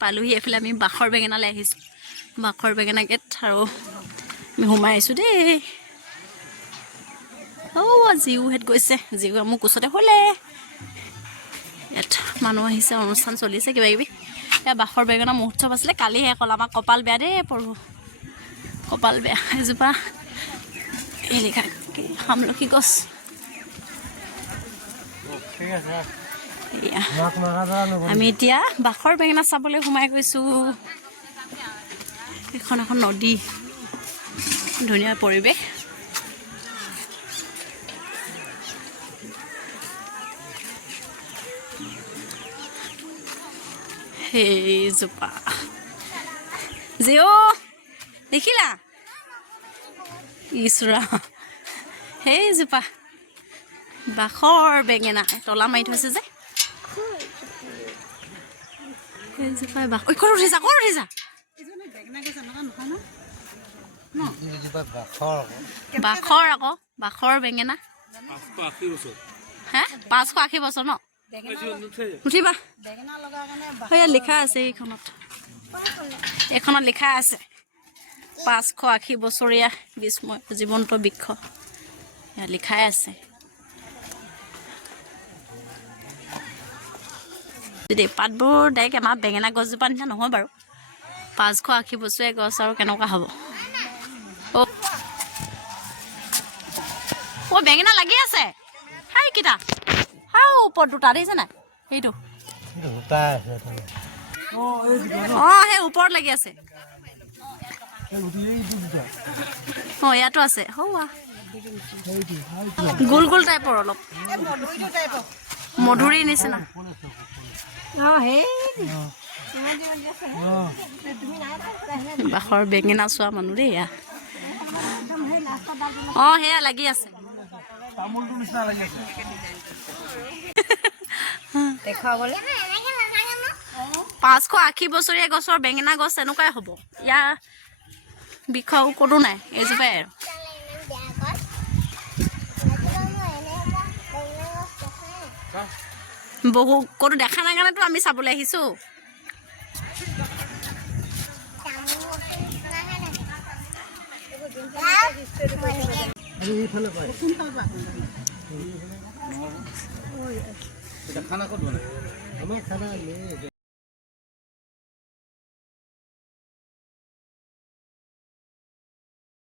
পালোহি এফালে আমি বাখৰ বেঙেনালৈ আহিছোঁ বাখৰ বেঙেনা গেট আৰু আমি সোমাই আহিছোঁ দেই জিউহেঁত গৈছে জিউ মোক কোচতে শুলে ইয়াত মানুহ আহিছে অনুষ্ঠান চলিছে কিবা কিবি এয়া বাখৰ বেঙেনা মহোৎসৱ আছিলে কালি শেষ হ'ল আমাৰ কপাল বেয়া দেই প্ৰভু কপাল বেয়া এজোপা এই লিখা আমলখি গছ আমি এতিয়া বাখৰ বেঙেনা চাবলৈ সোমাই গৈছোঁ এখন নদী ধুনীয়া পৰিৱেশ সেইজোপা জিঅ' দেখিলা ইচৰা সেইজোপা বাখৰ বেঙেনা তলা মাৰি থৈছে যে সেইজোপাই ক'ত উঠিছা বাখৰ আকৌ বাখৰ বেঙেনা হে 580 বছৰ ন উঠিবা লিখা আছে এইখনত লিখা আছে 580 বছৰীয়া বিস্ময় জীৱন্ত বৃক্ষ ইয়াত লিখাই আছে দেই পাতবোৰ ডাইৰেক্ট আমাৰ বেঙেনা গছজোপা নিচিনা নহয় বাৰু 580 বছৰীয়া গছ আৰু কেনেকুৱা হ'ব বেঙেনা লাগি আছে কেইটা ওপৰত দুটা দেখিছে নাই সেইটো সেই ওপৰত লাগি আছে ইয়াতো আছে গোল গোল টাইপৰ অলপ মধুৰিৰ নিচিনা বাখৰ বেঙেনা চোৱা মানুহ দেই সেয়া লাগি আছে 580 বছৰীয়া গছৰ বেঙেনা গছ এনেকুৱাই হ'ব ইয়াৰ বিষয় ক'তো নাই এজোপাই আৰু বহু ক'তো দেখা নাই কাৰণেতো আমি চাবলৈ আহিছোঁ খানা ক'ত বনাই আমাৰ খানা